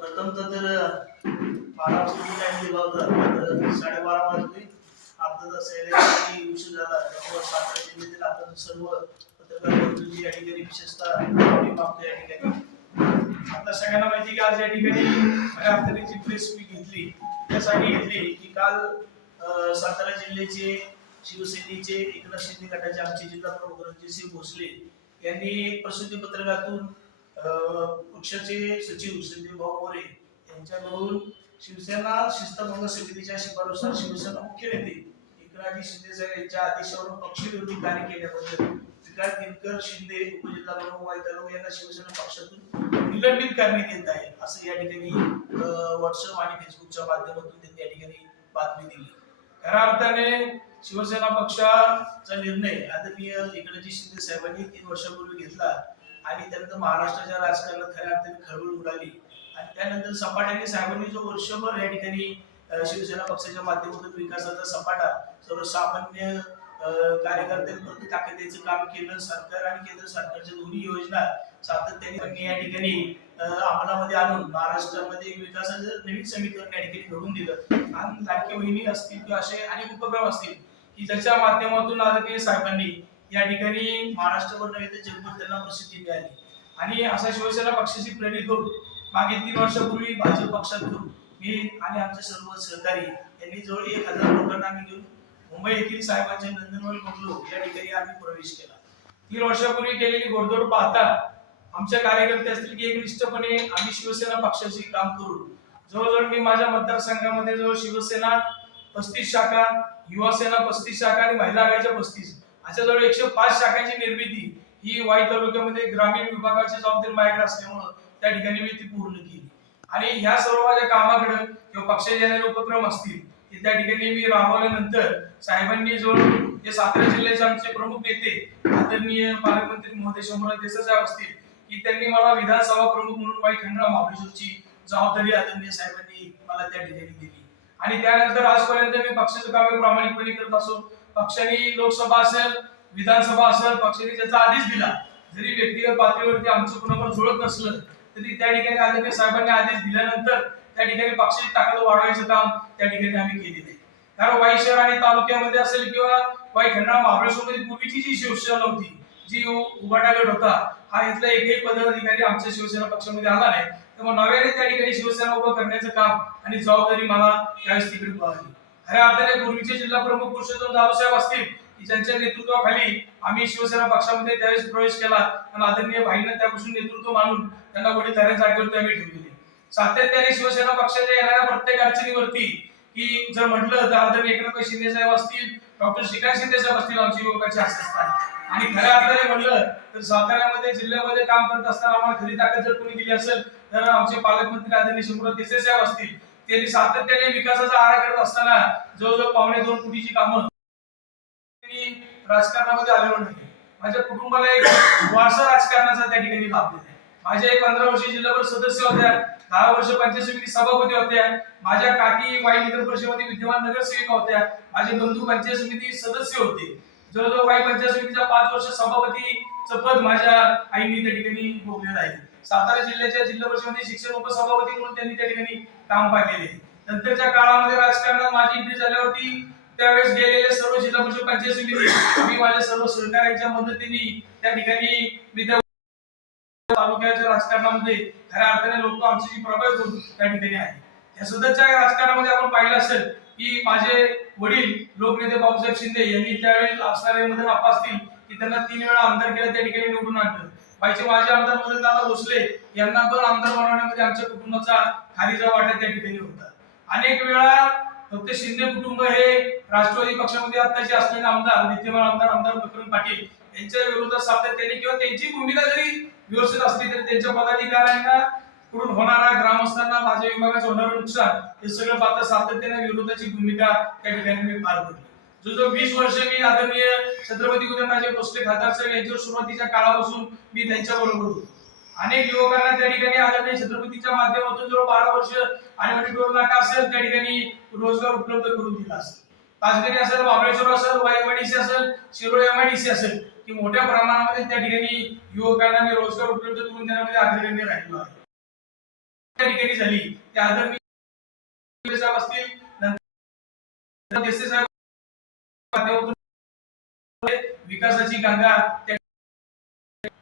प्रथम तर बारा वाजता टाइम दिला होता तर साडेबारा वाजले. आपलं जसं यायला उशीर झाला त्यामुळे सातारा जिल्ह्यातील आपण सर्व पत्रकार बंधूंची या ठिकाणी विशेषतः मागतो या ठिकाणी. आपल्या सगळ्यांना माहिती की आज या ठिकाणी माझ्या अर्थाची प्रेस मी घेतली त्यासाठी घेतली की काल सातारा जिल्ह्याचे शिवसेनेचे एकनाथ शिंदे गटाचे आमचे जिल्हा प्रमुख रणजितसिंह भोसले यांनी एक प्रसिद्धी पत्रकातून पक्षाचे सचिव संजय मोरे यांच्याकडून शिवसेना शिस्तभंग समितीच्या शिफारसीनुसार शिवसेना मुख्य नेते एकनाथजी शिंदे साहेब यांच्या आदेशावरून पक्षविरोधी कार्य केल्याबद्दल विकास दिनकर शिंदे उपजिल्हा प्रमुख वायतालू यांना शिवसेना पक्षातून निलंबित करण्यात येत आहे असं या ठिकाणी व्हॉट्सअप आणि फेसबुकच्या माध्यमातून त्यांनी या ठिकाणी बातमी दिली. खऱ्या अर्थाने शिवसेना पक्षाचा निर्णय आदरणीय एकनाथजी शिंदे साहेबांनी तीन वर्षापूर्वी घेतला. आणि त्यानंतर महाराष्ट्राच्या राजकारणात खऱ्या अर्थाने खळबळ उडाली. आणि त्यानंतर सपाट्याने साहेबांनी जो वर्षभर या ठिकाणी शिवसेना पक्षाच्या माध्यमातून विकासाचा सपाटा सर्वसामान्य कार्यकर्त्यांपर्यंत ताकदीचं काम केलं. सरकार आणि केंद्र सरकारच्या दोन्ही योजना सातत्याने या ठिकाणी अंमलामध्ये आणून महाराष्ट्रामध्ये विकासाचं नवीन समीकरण या ठिकाणी घडून दिलं. आणि लाडकी बहिणी असतील किंवा असे अनेक उपक्रम असतील की ज्याच्या माध्यमातून आदरणीय साहेबांनी या ठिकाणी महाराष्ट्रभर नव्हे तर जगभर त्यांना प्रसिद्धी मिळाली. आणि असा शिवसेना पक्षाची प्रेरित करून मागे तीन वर्षापूर्वी भाजप पक्षातून मी आणि आमचे सर्व सहकारी यांनी जवळ एक हजार लोकांना आम्ही घेऊन मुंबई येथील साहेबांच्या नंदनवन बंगलो या ठिकाणी आम्ही प्रवेश केला. तीन वर्षापूर्वी केलेली घोडदौड पाहता आमच्या कार्यकर्ते असतील की एकनिष्ठपणे आम्ही शिवसेना पक्षाचे काम करून जवळजवळ मी माझ्या मतदारसंघामध्ये जवळ शिवसेना पस्तीस शाखा युवा सेना पस्तीस शाखा आणि महिला आघाडीच्या पस्तीस अशा जवळ एकशे पाच शाखांची निर्मिती ही वाई तालुक्यामध्ये ग्रामीण विभागाची जबाबदारी माझ्याकडे असल्यामुळं त्या ठिकाणी मी ती पूर्ण केली. आणि ह्या सर्व माझ्या कामाकडे किंवा पक्षाचे येणारे उपक्रम असतील ते त्या ठिकाणी मी राबवल्यानंतर साहेबांनी जो जे सातारा जिल्ह्याचे आमचे प्रमुख नेते आदरणीय पालकमंत्री महोदय शंभूराज देसाई साहेब असतील की त्यांनी मला विधानसभा प्रमुख म्हणून वाई खंडराव महाबळेश्वरची जबाबदारी आदरणीय साहेबांनी मला त्या ठिकाणी दिली. आणि त्यानंतर आजपर्यंत मी पक्षाचं काम प्रामाणिकपणे करत असो पक्षाने लोकसभा असेल विधानसभा असेल पक्षाने त्याचा आदेश दिला. जरी व्यक्तिगत पातळीवरती आमचं कुणावर जुळत नसलं तरी त्या ठिकाणी आदरणीय साहेबांनी आदेश दिल्यानंतर त्या ठिकाणी पक्षाची ताकद वाढवायचं काम त्या ठिकाणी आम्ही केलेलं आहे. कारण वाई शहर आणि तालुक्यामध्ये असेल किंवा वाई खंडाळा महाबळेश्वरमध्ये पूर्वीची जी शिवसेना होती जी उ- उभाटा गट होता हा इथला एकही पदाधिकारी आमच्या शिवसेना पक्षामध्ये आला नाही. त्यामुळे नव्याने त्या ठिकाणी शिवसेना उभं करण्याचं काम आणि जबाबदारी मला त्यावेळेस तिकडे पाहिली खऱ्या अर्थाने पूर्वीचे जिल्हा प्रमुख पुरुषोत्तम जाधव साहेब असतील की ज्यांच्या नेतृत्वाखाली आम्ही शिवसेना पक्षामध्ये त्यावेळेस प्रवेश केला आणि आदरणीय भाईंना त्यापासून नेतृत्व मानून त्यांना वडीलधाऱ्या जागेवरती आम्ही ठेवलेले सातत्याने शिवसेना पक्षाच्या येणाऱ्या प्रत्येक अडचणीवरती की जर म्हटलं तर आदरणीय एकनाथ शिंदे साहेब असतील डॉक्टर श्रीकांत शिंदे साहेब असतील आमचे युवकाचे असतात. आणि खऱ्या अर्थाने म्हटलं तर साताऱ्यामध्ये जिल्ह्यामध्ये काम करत असताना आम्हाला खरी ताकद जर कोणी दिली असेल तर आमचे पालकमंत्री आदरणीय शंभूराज देसाई साहेब असतील त्यांनी सातत्याने विकासाचा आरा करत असताना जवळजवळ पावणे दोन कोटीची कामं राजकारणामध्ये आलेलो नाही माझ्या कुटुंबाला एक वारसा राजकारणाचा त्या ठिकाणी लाभलेला आहे. माझ्या एक पंधरा वर्ष जिल्हाभर सदस्य होत्या दहा वर्ष पंचायत समिती सभापती होत्या माझ्या काकी वाई नगर परिषदेमध्ये विद्यमान नगरसेविका होत्या माझे बंधू पंचायत समिती सदस्य होते. जवळजवळ वाई पंचायत समितीचा पाच वर्ष सभापतीचं पद माझ्या आईने त्या ठिकाणी भोगलेलं आहे. सातारा जिल्ह्याच्या जिल्हा परिषदेमध्ये शिक्षण उपसभापती म्हणून त्यांनी त्या ठिकाणी काम पाहिलेले. नंतरच्या काळामध्ये राजकारणात माझी एंट्री झाल्यावरती त्यावेळेस गेलेले सर्व जिल्हा परिषद पंचायत समिती मी माझ्या सर्व सहकार्यांच्या मदतीने त्या ठिकाणी मी त्या तालुक्याच्या राजकारणामध्ये खऱ्या अर्थाने लोक आमची जी प्रभावित करून त्या ठिकाणी आहे या सध्याच्या राजकारणामध्ये आपण पाहिलं असेल की माझे वडील लोकनेते बाबासाहेब शिंदे यांनी त्यावेळी असणारे मदत आप्पा असतील की त्यांना तीन वेळा आमदार केलं त्या ठिकाणी निवडून आणलं. पाहिजे माझे आमदार मदत दादा भोसले यांना पण आमदार बनवण्यामध्ये आमच्या कुटुंबाचा खालीचा वाटा त्या ठिकाणी होता. अनेक वेळा फक्त शिंदे कुटुंब हे राष्ट्रवादी पक्षामध्ये आत्ताचे असलेले आमदार विद्यमान आमदार आमदार विक्रम पाटील यांच्या विरोधात सातत्याने किंवा त्यांची भूमिका जरी व्यवस्थित असली तरी त्यांच्या पदाधिकाऱ्यांना कडून होणारा ग्रामस्थांना माझ्या विभागाचं होणारं नुकसान हे सगळं पात्र सातत्याने विरोधाची भूमिका त्या ठिकाणी मी पार पडली. जो जो वीस वर्ष मी आदरणीय छत्रपती उदयनराजे भोसले खासदार साहेब यांच्यावर सुरुवातीच्या काळापासून मी त्यांच्या बरोबर होतो. अनेक युवकांना त्या ठिकाणी आदरणीय छत्रपतीच्या माध्यमातून जवळ बारा वर्ष आणि म्हणजे टोल लाख असेल त्या ठिकाणी रोजगार उपलब्ध करून दिला असेल. पाचगणी असेल बाबळेश्वर असेल वायएमआयडीसी असेल शिरोळ एमआयडीसी असेल की मोठ्या प्रमाणामध्ये त्या ठिकाणी युवकांना मी रोजगार उपलब्ध करून देण्यामध्ये आदरणीय राहिलो आहे. त्या ठिकाणी झाली. त्या आदरणीय साहेब असतील साहेब विकासाची गंगा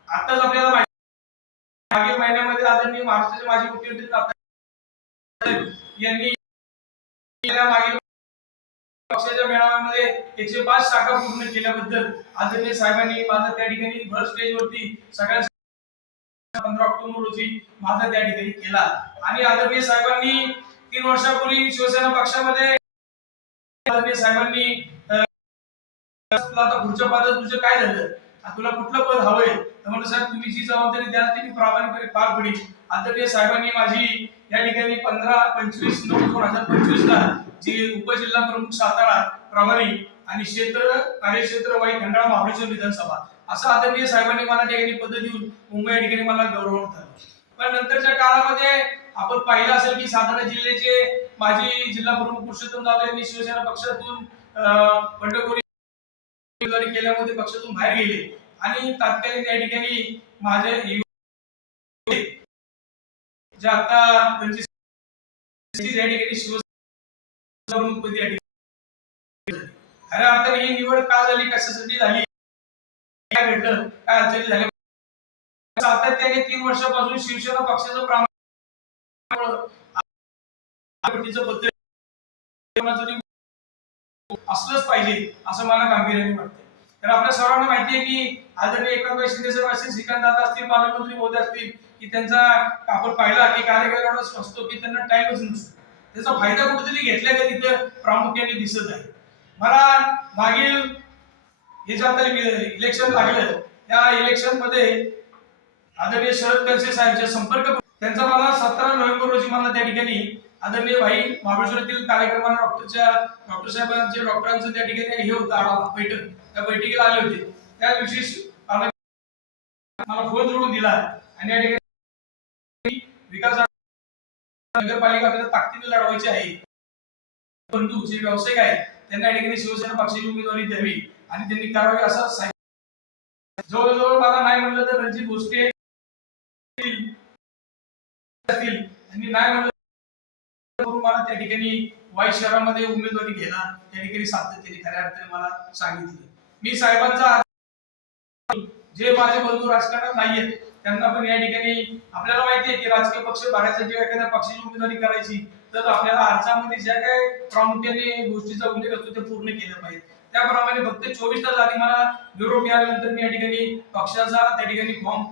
आताच आपल्याला माहिती मागील महिन्यामध्ये आदरणीय महाराष्ट्राचे माजी मुख्यमंत्री यांनी मागील पक्षाच्या मेळाव्यामध्ये एकशे पाच शाखा पूर्ण केल्याबद्दल आदरणीय साहेबांनी माझा त्या ठिकाणी भर स्टेजवरती सगळ्या पंधरा ऑक्टोबर रोजी माझा त्या ठिकाणी केला. आणि आदरणीय साहेबांनी तीन वर्षापूर्वी शिवसेना पक्षामध्ये आदरणीय साहेबांनी आता पुढच्या पदात तुझं काय झालं? तुला कुठलं पद हवंय? तर म्हणलं साहेब तुम्ही जी जबाबदारी द्याल ती मी प्रामाणिकपणे पार पडेल आदरणीय साहेबांनी माझी या ठिकाणी पंधरा पंचवीस नऊ दोन हजार पंचवीस ला जी उपजिल्हा प्रमुख सातारा प्रभारी आणि क्षेत्र कार्यक्षेत्र वाई खंडाळा महाबळेश्वर विधानसभा असं आदरणीय साहेबांनी मला त्या ठिकाणी पद देऊन मुंबई या ठिकाणी मला गौरवण्यात आलं. पण नंतरच्या काळामध्ये आपण पाहिलं असेल की सातारा जिल्ह्याचे माजी जिल्हा प्रमुख पुरुषोत्तम जाधव यांनी शिवसेना पक्षातून बंडखोरी उमेदवारी केल्यामुळे पक्षातून बाहेर गेले. आणि तात्कालीन त्या ठिकाणी माझे युवा जे आता या ठिकाणी शिवसेना खऱ्या अर्थाने ही निवड का झाली? कशासाठी झाली? काय घडलं? काय अडचणी झाल्या? सातत्याने तीन वर्षापासून शिवसेना पक्षाचं प्रामाणिक पत्र असलंच पाहिजे असं मला गांभीर्याने वाटतं कारण आपल्या सर्वांना माहिती आहे की आदरणीय एकनाथ शिंदे साहेब असतील श्रीकांत दादा असतील पालकमंत्री मोदी असतील की त्यांचा आपण पाहिला की कार्यकाळ एवढा असतो की त्यांना टाइमच नसतो. त्याचा फायदा कुठेतरी घेतल्याचा तिथं प्रामुख्याने दिसत आहे. मला मागील हे जे आता इलेक्शन लागलं त्या इलेक्शनमध्ये आदरणीय शरद कलसे साहेबच्या संपर्क त्यांचा मला सतरा नोव्हेंबर रोजी मला त्या ठिकाणी आदरणीय भाई महाबळेश्वरातील कार्यक्रमाला डॉक्टरच्या डॉक्टर साहेबांचे डॉक्टरांचं त्या ठिकाणी हे होतं आढावा बैठक त्या बैठकीला आले होते. त्या दिवशी मला फोन जोडून दिला आणि या ठिकाणी विकास नगरपालिका आपल्याला ताकदीने लढवायची आहे. बंधू जे व्यावसायिक आहेत त्यांना या ठिकाणी शिवसेना पक्षाची उमेदवारी द्यावी आणि त्यांनी करावी असं सांगितलं जवळजवळ मला नाही म्हणलं तर रणजित भोसले असतील आणि नाही म्हणलं मला त्या ठिकाणी वाई शहरामध्ये उमेदवारी घेला त्या ठिकाणी सातत्याने खऱ्या अर्थाने मला सांगितलं. मी साहेबांचा जे माझे बंधू राजकारणात नाहीयेत त्यांना पण या ठिकाणी आपल्याला माहिती आहे की राजकीय पक्ष भरायसाठी एखाद्या पक्षाची उमेदवारी करायची तर आपल्याला अर्जामध्ये ज्या काय प्रामुख्याने गोष्टीचा उल्लेख असतो ते पूर्ण केलं पाहिजे. त्याप्रमाणे फक्त चोवीस तास आधी मला निरोप मिळाल्यानंतर मी या ठिकाणी पक्षाचा त्या ठिकाणी फॉर्म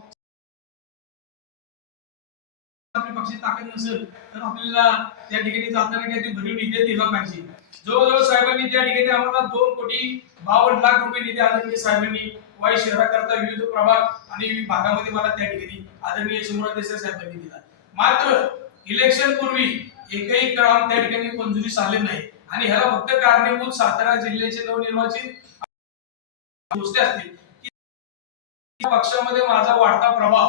पक्षाची ताकद नसेल तर आपल्याला त्या ठिकाणी जाताना काहीतरी भरीव निधी दिला पाहिजे. जवळजवळ साहेबांनी त्या ठिकाणी आम्हाला दोन कोटी बावन्न लाख रुपये निधी आदरणीय साहेबांनी. वाई शहराकरता विविध प्रभाग आणि भागामध्ये मला त्या ठिकाणी आदरणीय शंभूराज देसाई साहेबांनी दिला. मात्र इलेक्शन पूर्वी एकही काम त्या ठिकाणी मंजुरीस आले नाही. आणि ह्याला फक्त कारणीभूत सातारा जिल्ह्याचे नवनिर्वाचित गोष्टी असतील. पक्षामध्ये माझा वाढता प्रभाव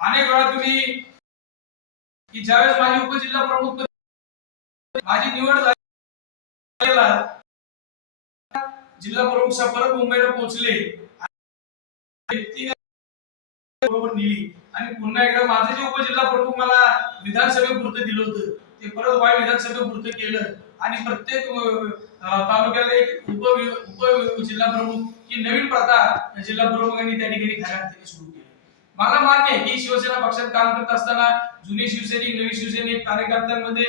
अनेक वेळा तुम्ही की ज्यावेळेस माझी उपजिल्हा प्रमुख माझी निवड झाली जिल्हा प्रमुख साहेब परत मुंबईला पोहोचले. बरोबर नेली. आणि पुन्हा एकदा माझं जे उपजिल्हा प्रमुख मला विधानसभेपुरतं दिलं होतं ते परत वाय विधानसभेपुरतं केलं. आणि प्रत्येक तालुक्याला एक उप उप जिल्हा प्रमुख ही नवीन प्रथा जिल्हा प्रमुखांनी त्या ठिकाणी घरात सुरू मला मान्य आहे की शिवसेना पक्षात काम करत असताना जुने शिवसैनिक नवी शिवसैनिक कार्यकर्त्यांमध्ये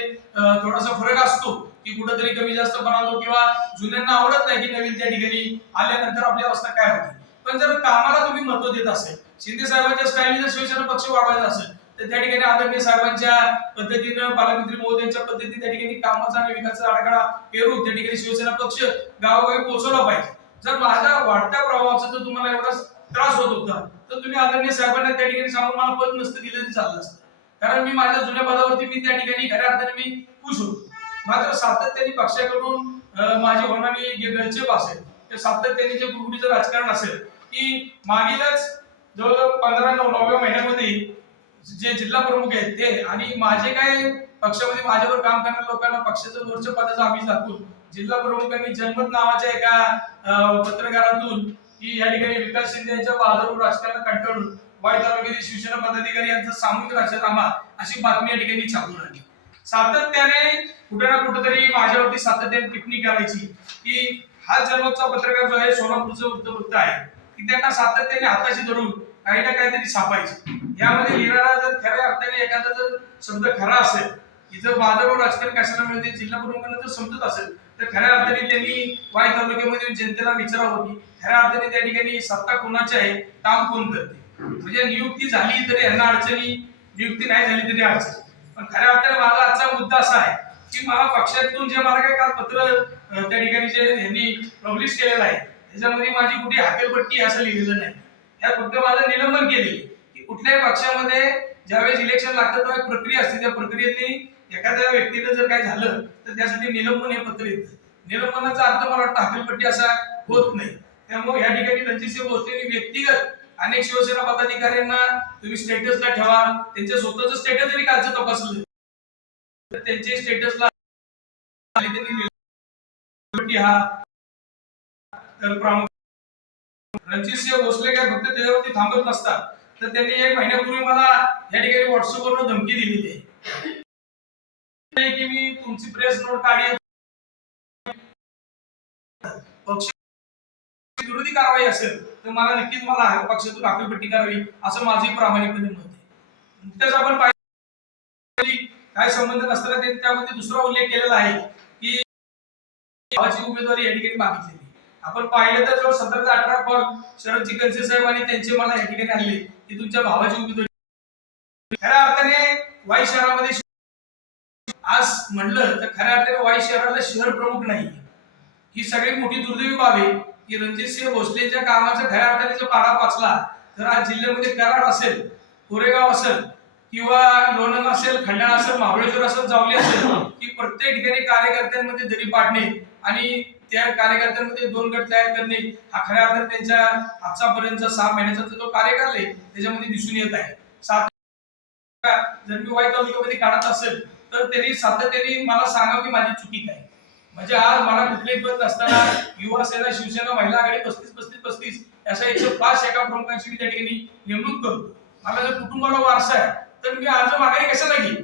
थोडासा फरक असतो की कुठेतरी कमी जास्त बनवतो किंवा जुन्यांना आवडत नाही की नवीन त्या ठिकाणी आल्यानंतर आपली अवस्था काय होती. पण जर कामाला तुम्ही महत्त्व देत असेल शिंदे साहेबांच्या स्टाईलने जर शिवसेना पक्ष वाढवायचा असेल तर त्या ठिकाणी आदरणीय साहेबांच्या पद्धतीनं पालकमंत्री महोदयांच्या पद्धतीने त्या ठिकाणी कामाचा आणि विकासाचा आराखडा पेरून त्या ठिकाणी शिवसेना पक्ष गावोगावी पोहोचवला पाहिजे. जर माझ्या वाढत्या प्रभावाचा जर तुम्हाला एवढा त्रास होत होता तर तुम्ही आदरणीय साहेबांना त्या ठिकाणी सांगून मला पद नसतं दिलं तरी चाललं असतं. कारण मी माझ्या जुन्या पदावरती मी त्या ठिकाणी खऱ्या अर्थाने मी खुश होतो. मात्र सातत्याने पक्षाकडून माझे माझी होणारी जे गरजेप असेल ते सातत्याने जे गुरुडीचं राजकारण असेल की मागीलच जवळजवळ पंधरा नवव्या महिन्यामध्ये जे जिल्हा प्रमुख आहेत ते आणि माझे काय पक्षामध्ये माझ्यावर काम करणाऱ्या लोकांना पक्षाचं वरच पदाचा आम्ही दाखवून जिल्हा प्रमुखांनी जनमत नावाच्या एका पत्रकारातून की या ठिकाणी विकास शिंदे यांच्या बहादूर राजकारण कंटाळून वाई तालुक्यातील शिवसेना पदाधिकारी यांचा सामूहिक राजीनामा अशी बातमी या ठिकाणी छापून आली सातत्याने कुठे ना कुठेतरी माझ्यावरती सातत्याने टिप्पणी करायची की हा जन्मचा पत्रकार जो आहे सोलापूरचं वृत्तवृत्त आहे. की त्यांना सातत्याने हाताशी धरून काही ना काहीतरी छापायचे. यामध्ये लिहिणारा जर खऱ्या अर्थाने एखादा जर शब्द खरा असेल की जर माझं राजकारण कशाला मिळते जिल्हा प्रमुखांना जर समजत असेल तर खऱ्या अर्थाने त्यांनी वाय तालुक्यामध्ये जनतेला विचारावं की खऱ्या अर्थाने त्या ठिकाणी सत्ता कोणाची आहे काम कोण करते? म्हणजे नियुक्ती झाली तरी यांना अडचणी नियुक्ती नाही झाली तरी अडचणी. पण खऱ्या अर्थाने माझा आजचा मुद्दा असा आहे की मला पक्षातून जे मला काही काल पत्र त्या ठिकाणी जे यांनी पब्लिश केलेलं आहे त्याच्यामध्ये माझी कुठे हाकेलपट्टी असं लिहिलेलं नाही. या फक्त माझं निलंबन केले की कुठल्याही पक्षामध्ये ज्यावेळेस इलेक्शन लागतं तेव्हा एक प्रक्रिया असते. त्या प्रक्रियेतली एखाद्या व्यक्तीला जर काय झालं तर त्यासाठी निलंबन हे पत्र येतं. निलंबनाचा अर्थ मला वाटतं हाकेलपट्टी असा होत नाही. त्यामुळे या ठिकाणी रणजितसिंह भोसलेंनी व्यक्तिगत अनेक शिवसेना पदाधिकाऱ्यांना तुम्ही स्टेटसला ठेवा. त्यांच्या स्वतःचं स्टेटस जरी कालचं तपासलं तर त्यांचे स्टेटसला तर प्रामुख्याने. रणजितसिंह भोसले काय फक्त त्याच्यावरती थांबत नसतात. तर त्यांनी एक महिन्यापूर्वी मला या ठिकाणी व्हॉट्सअपवर धमकी दिली ते की मी तुमची प्रेस नोट काढी पक्ष विरोधी कारवाई असेल तर मला नक्कीच मला पक्षातून अकलपट्टी करावी असं माझे प्रामाणिकपणे मत आहे. नुकत्याच आपण पाहिजे काय संबंध नसताना त्यांनी त्यामध्ये दुसरा उल्लेख केलेला आहे की उमेदवारी या ठिकाणी मागितली. आपण पाहिलं तर जवळ सतरा ते अठरा पग शरद कनसे साहेब आणि त्यांचे मला या ठिकाणी आणले की तुमच्या भावाची उभी खऱ्या अर्थाने वाई शहरामध्ये आज म्हणलं तर खऱ्या अर्थाने वाई शहराला शहर प्रमुख नाही. ही सगळी मोठी दुर्दैवी बाब आहे की रणजितसिंह भोसलेच्या कामाचा खऱ्या अर्थाने जर पाडा पाचला तर आज जिल्ह्यामध्ये कराड असेल कोरेगाव असेल किंवा लोणंद असेल खंडाळा असेल महाबळेश्वर असेल जावली असेल की प्रत्येक ठिकाणी कार्यकर्त्यांमध्ये दरी पाडणे आणि त्या कार्यकर्त्यांमध्ये दोन गट तयार करणे हा खऱ्या अर्थात त्यांच्या आजचापर्यंत सहा महिन्याचा जो कार्यकाल आहे त्याच्यामध्ये दिसून येत आहे. सात जर मी वाईट तालुक्यामध्ये काढत असेल तर त्यांनी सातत्याने मला सांगावं की माझी चुकी काय म्हणजे आज मला कुठलेही पद नसताना युवा सेना शिवसेना महिला आघाडी पस्तीस पस्तीस पस्तीस अशा एकशे पाच एका प्रमुखांची मी त्या ठिकाणी नेमणूक करतो. मला जर कुटुंबाला वारसा आहे तर मी अर्ज मागाई कशाला घेईन?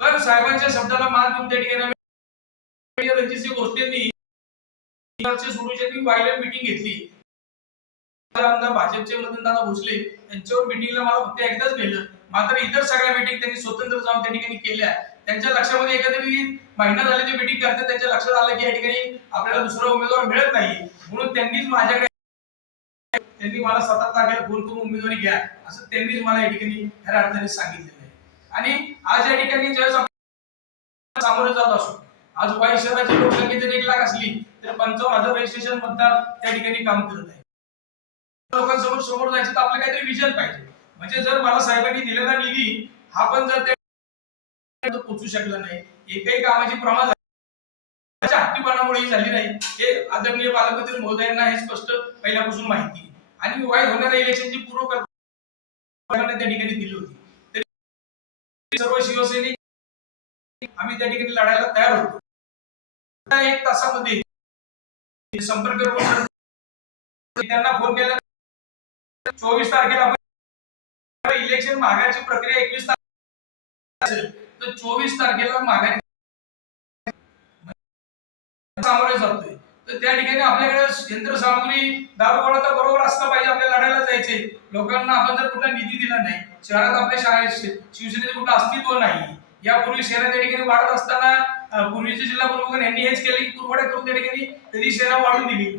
पण साहेबांच्या शब्दाला मान देऊन त्या ठिकाणी रणजितसिंह भोसलेंनी सोडून वायलर मिटिंग घेतली. आमदार भाजपचे मदनदादा भोसले यांच्यावर मिटिंगला मला फक्त एकदाच नेलं. मात्र इतर सगळ्या मिटिंग त्यांनी स्वतंत्र जाऊन त्या ठिकाणी केल्या. त्यांच्या लक्षामध्ये एकंदरीत महिना झाले जे मिटिंग करतात त्यांच्या लक्षात आलं की या ठिकाणी आपल्याला दुसरा उमेदवार मिळत नाही म्हणून त्यांनीच माझ्याकडे त्यांनी मला सतत तारखेला फोन करून उमेदवारी घ्या असं त्यांनीच मला या ठिकाणी खऱ्या अर्थाने सांगितलेलं आहे. आणि आज या ठिकाणी ज्यावेळेस सामोरे जात असो आज वाई शहराची लोकसंख्या जर एक लाख असली तर पंचावन्न हजार रजिस्ट्रेशन मतदार त्या ठिकाणी काम करत आहे लोकांसमोर समोर जायचं तर आपलं काहीतरी विजन पाहिजे. म्हणजे जर मला साहेबांनी दिलेला निधी हा पण जर त्या पोचू शकला नाही. एकही कामाची प्रमाण त्याच्या हट्टीपणामुळे ही झाली नाही. हे आदरणीय पालकमंत्री महोदयांना हे स्पष्ट पहिल्यापासून माहिती आणि वाईट होणाऱ्या इलेक्शनची पूर्व त्या ठिकाणी दिली होती. तरी सर्व शिवसैनिक आम्ही त्या ठिकाणी लढायला तयार होतो. एक तासामध्ये संपर्क त्यांना फोन केला. चोवीस तारखेला आपण इलेक्शन मागायची प्रक्रिया एकवीस तारखेला तर चोवीस तारखेला मागायची म्हणजे सामोरे जातोय. तर त्या ठिकाणी आपल्याकडे यंत्रसामुग्री दारुगोळा तर बरोबर असलं पाहिजे आपल्याला लढायला जायचे लोकांना आपण जर कुठला निधी दिला नाही शहरात आपल्या शाळेत शि- शिवसेनेचं कुठलं अस्तित्व नाही यापूर्वी शहरात त्या ठिकाणी वाढत असताना पूर्वीचे जिल्हा प्रमुख यांनी हेच केलं की पुरवठा करून त्या ठिकाणी कधी सेना वाढून दिली.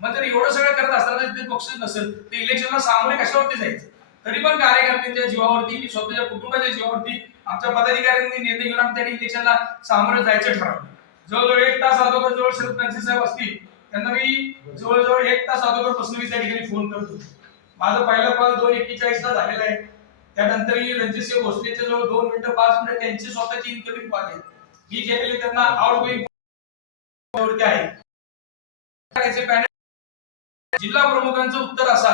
मग जर एवढं सगळं करत असताना ते पक्ष नसेल तर इलेक्शनला सामोरे कशावरती जायचं? तरी पण कार्यकर्त्यांच्या जीवावरती मी स्वतःच्या कुटुंबाच्या जीवावरती आमच्या पदाधिकाऱ्यांनी निर्णय घेऊन आम्ही त्या इलेक्शनला सामोरे जायचं ठरवलं. जवळजवळ एक तास अगोदर जवळ शरद फ्रान्सिस साहेब असतील त्यांना मी जवळजवळ एक तास अगोदरपासून मी त्या ठिकाणी फोन करतो. माझा पहिला कॉल दोन एक्केचाळीसला झालेला आहे. त्यानंतरही रणजितसिंह भोसलेचे जवळ दोन मिनिटं पाच मिनिटं त्यांची स्वतःची इन्कमिंग कॉल आहेत केलेले त्यांना आउट गोईंग वरती आहे. करायचे पॅनल जिल्हा प्रमुखांचं उत्तर असा.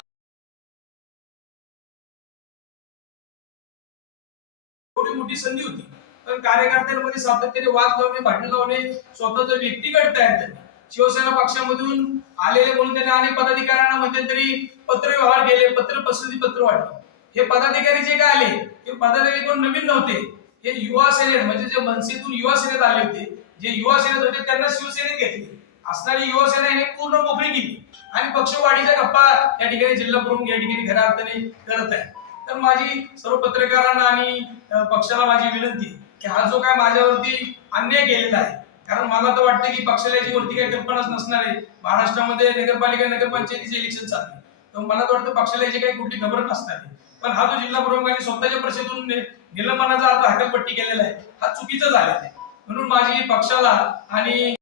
एवढी मोठी संधी होती. पण कार्यकर्त्यांमध्ये सातत्याने वाद लावणे भांडण लावणे स्वतःच व्यक्तिगत तयार करणे शिवसेना पक्षामधून आलेले म्हणून त्यांनी अनेक पदाधिकाऱ्यांना मध्यंतरी पत्र व्यवहार केले पत्र पसंती पत्र वाटले. हे पदाधिकारी जे काय आले ते पदाधिकारी कोण नवीन नव्हते. हे युवा सेनेत म्हणजे जे मनसेतून युवा सेनेत आले होते जे युवा सेनेत होते त्यांना शिवसेनेत घेतले. असणारी युवा सेना याने पूर्ण मोकळी केली. आणि पक्षवाढीच्या गप्पा या ठिकाणी जिल्हा प्रमुख या ठिकाणी खऱ्या अर्थाने करत आहे. तर माझी सर्व पत्रकारांना आणि पक्षाला माझी विनंती की हा जो काय माझ्यावरती अन्याय केलेला आहे कारण मला तर वाटतं की पक्षाला याची वरती काही कल्पनाच नसणार आहे. महाराष्ट्रामध्ये नगरपालिका नगरपंचायतीचे इलेक्शन चालू आहे. तर मला तर वाटतं पक्षाला याची काही कुठली खबर नसणार आहे. पण हा जो जिल्हा प्रमुखांनी स्वतःच्या प्रशेतून निलंबनाचा अर्थ हकलपट्टी केलेला आहे. हा चुकीचा झालेला आहे. म्हणून माझी पक्षाला आणि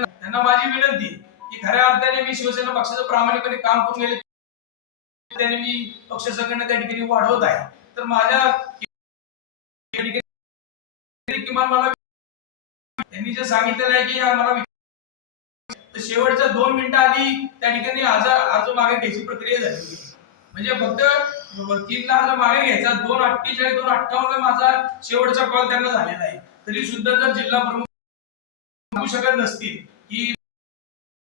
त्यांना माझी विनंती की खऱ्या अर्थाने मी शिवसेना पक्षाचं प्रामाणिकपणे काम करून गेले. त्याने मी पक्ष संघटना त्या ठिकाणी वाढवत आहे. तर माझ्या ठिकाणी किमान मला त्यांनी जे सांगितलेलं आहे की मला शेवटच्या दोन मिनिटं आधी त्या ठिकाणी अर्ज अर्ज मागे घ्यायची प्रक्रिया झाली म्हणजे फक्त तीनला अर्ज मागे घ्यायचा. दोन अठ्ठेचाळीस दोन अठ्ठावन्न माझा शेवटचा कॉल त्यांना झालेला आहे. तरी सुद्धा जर जिल्हा प्रमुख सांगू शकत नसतील की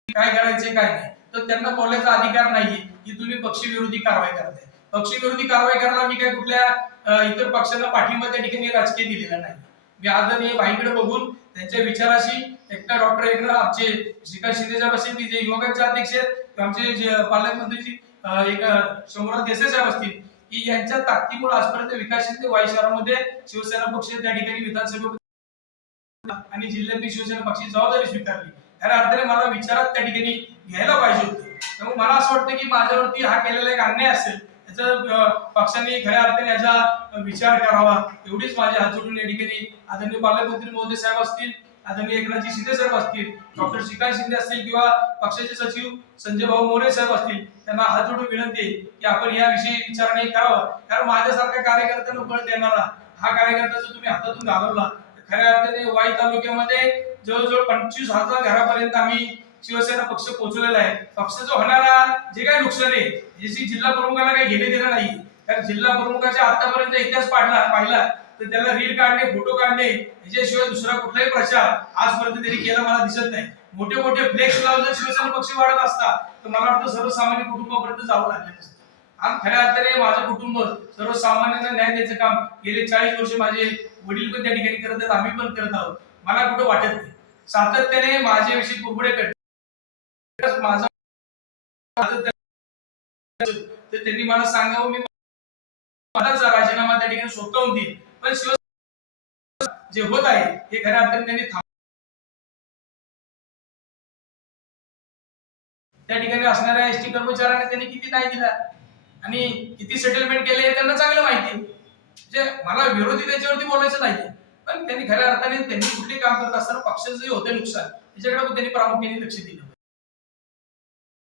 काय करायचे काय नाही तर त्यांना बोलायचा अधिकार नाहीये की तुम्ही पक्षविरोधी कारवाई करताय. पक्षविरोधी कारवाई करायला मी काय कुठल्या इतर पक्षांना पाठिंबा त्या ठिकाणी राजकीय दिलेला नाही. मी आदरणीय भाईकडे बघून त्यांच्या विचाराशी एकटा डॉक्टर एकदा आमचे श्रीकांत शिंदे साहेब असतील जे युवकांचे अध्यक्ष आहेत आमचे जे पालकमंत्रीजी एक समोर शंभूराज देसाई साहेब असतील की यांच्या ताकदीमुळे आजपर्यंत विकासशील शिंदे वाई शहरामध्ये शिवसेना पक्ष त्या ठिकाणी विधानसभेमध्ये आणि जिल्ह्यातील शिवसेना पक्षाची जबाबदारी स्वीकारली. खऱ्या अर्थाने मला विचारात त्या ठिकाणी घ्यायला पाहिजे होतं. त्यामुळे मला असं वाटतं की माझ्यावरती हा केलेला एक अन्याय असेल त्याचा पक्षाने खऱ्या अर्थाने याचा विचार करावा. एवढीच माझी हात जोडून या ठिकाणी आदरणीय पालकमंत्री महोदय साहेब असतील आदरणीय एकनाथजी शिंदे साहेब असतील डॉक्टर श्रीकांत शिंदे असतील किंवा पक्षाचे सचिव संजय भाऊ मोरे साहेब असतील त्यांना हात जोडून विनंती की आपण याविषयी विचारणे करावं. कारण माझ्यासारख्या कार्यकर्त्यांना बळ देणारा हा कार्यकर्ता जर तुम्ही हातातून घालवला तर खऱ्या अर्थाने वाई तालुक्यामध्ये जवळजवळ पंचवीस हजार घरापर्यंत आम्ही शिवसेना पक्ष पोहोचलेला आहे. पक्षाचं होणारा जे काही नुकसान आहे याची जिल्हा प्रमुखाला काही घेणे देणं नाही कारण जिल्हा प्रमुखाच्या आतापर्यंत इतिहास पाडला पाहिला. तर त्याला रील काढणे फोटो काढणे याच्याशिवाय दुसरा कुठलाही प्रचार आजपर्यंत त्यांनी केला मला दिसत नाही. मोठे मोठे फ्लेक्स लावून जर शिवसेना पक्ष वाढत असता तर मला वाटतं सर्वसामान्य कुटुंबापर्यंत जावं लागलं असतं. आणि खऱ्या अर्थाने माझं कुटुंब सर्वसामान्यांना न्याय द्यायचं काम गेले चाळीस वर्ष माझे वडील पण त्या ठिकाणी करत आहेत आम्ही पण करत आहोत. मला कुठं वाटत नाही. सातत्याने माझ्याविषयी कुरबुडे करतात. माझा तर त्यांनी मला सांगावं मी मलाच राजीनामा त्या ठिकाणी स्वतःहून देईल पण शिव जे होत आहे हे खऱ्या अर्थाने त्यांनी थांब त्या ठिकाणी असणाऱ्या एस टी कर्मचाऱ्यांना त्यांनी किती नाही दिला? आणि किती सेटलमेंट केले हे त्यांना चांगलं माहिती. आहे. म्हणजे मला विरोधी त्याच्यावरती बोलायचं नाही. पण त्यांनी खऱ्या अर्थाने त्यांनी कुठले काम करत असताना पक्षाचं जे होते नुकसान. त्याच्याकडे त्यांनी प्रामुख्याने लक्ष दिलं.